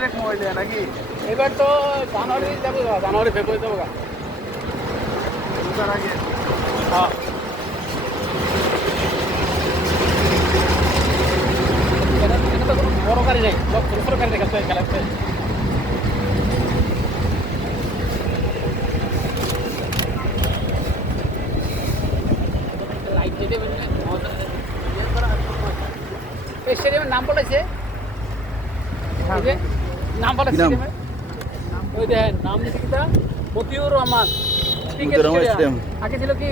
দেখবো ওইটা নাকি? এবার তো জানুয়ারি যাবো, জানুয়ারি ফেব্রুয়ারি যাবো গা। পূজার আগে। হ্যাঁ, এটা তো কোনো বড় গাড়ি নেই, সব ছোট ছোট গাড়ি দেখাচ্ছে খেলাচ্ছে। লাইট দিয়ে স্টেডিয়ামের নাম বলেছে, ওই যে নাম বলে কি নাম? স্টেডিয়ামের, ওই দেখেন নাম লিখে কিটা Motiur Rahman cricket Motiur Rahman stadium. Stadium. আগে ছিল কি